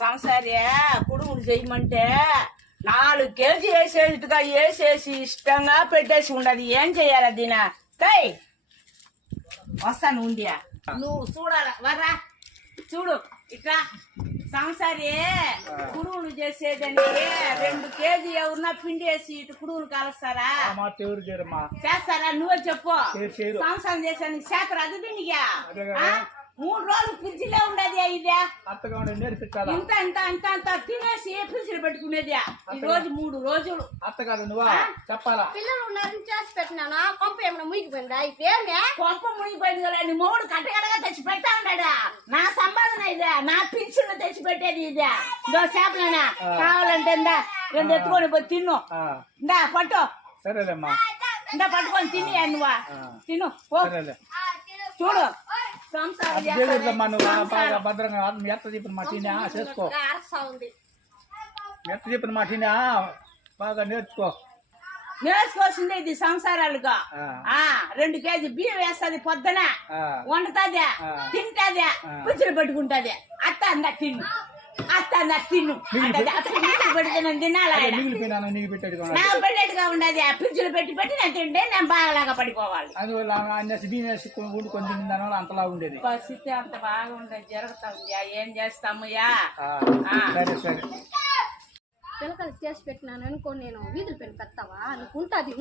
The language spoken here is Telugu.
సంసారే కుడుములు చేయమంటే 4 కేజీ వేసేట్టుగా వేసేసి ఇష్టంగా పెట్టేసి ఉండదు. ఏం చెయ్యాలి దీన కై వస్తాను ఉండియా నువ్వు చూడాల వర్రా చూడు ఇట్లా సంసారే కుడుములు చేసేదని 2 కేజీ ఎవరన్నా పిండి వేసి ఇటు కుడుములు కాలుస్తారా చేస్తారా? నువ్వే చెప్పు. సంసారం చేసాను చేతరు అది దీనిగా 3 రోజులు ఫ్రిడ్జ్లో ఉండేది. ఇదే ఇంత ఇంత ఇంత అంత తినేసి ఫ్రిడ్జ్ పెట్టుకునేది. ఈ రోజు 3 రోజులు అత్తగారు నువ్వా చెప్పాలా? పిల్లలు ఉన్నారని చేసి పెట్టినా కొంప ఏమైనా మునిగిపోయిందా? ఇదేమే కొంప మునిగిపోయింది కదా. నీ మొగుడు కట్టగడగా తెచ్చి పెడతా ఉన్నాడా? నా సంపాదన ఇదే, నా పింఛన్ తెచ్చి పెట్టేది ఇదే. చేపలేనా కావాలంటే ఇందా 2 ఎత్తుకొని పోయి తిన్ను. ఇందా పట్టు. సరేలేమ్మా ఇందా పట్టుకొని తిని నువ్వా తిను చూడు. భద్రంగా ఎత్త చెప్పిన మా టీనా చేసుకో. ఎత్త చెప్పిన మా టీనా బాగా నేర్చుకోవాల్సిందే ఇది సంసారాలుగా. 2 కేజీ బియ్యం వేస్తుంది పొద్దున వండుతాదే తింటాదే పుచ్చులు పెట్టుకుంటాదే. అత్త అందా తిన్ను అత్త అందా తిన్ను పెట్టుకుని తినాలి. నాకు పెట్టేట్టుగా ఉండదు. ఫ్రిడ్జ్లు పెట్టి పెట్టి నేను తింటే నేను బాగాలాగా పడిపోవాలి. అందువల్ల వండుకొని తిన్న దానివల్ల అంతలా ఉండేది. పరిస్థితి అంత బాగా ఉండేది జరుగుతామయ్యా. ఏం చేస్తామయ్యా? సరే సరే పిల్లకలు చేసి పెట్టినాను అనుకో. నేను వీధులు పెట్టి పెడతావా అనుకుంటాది.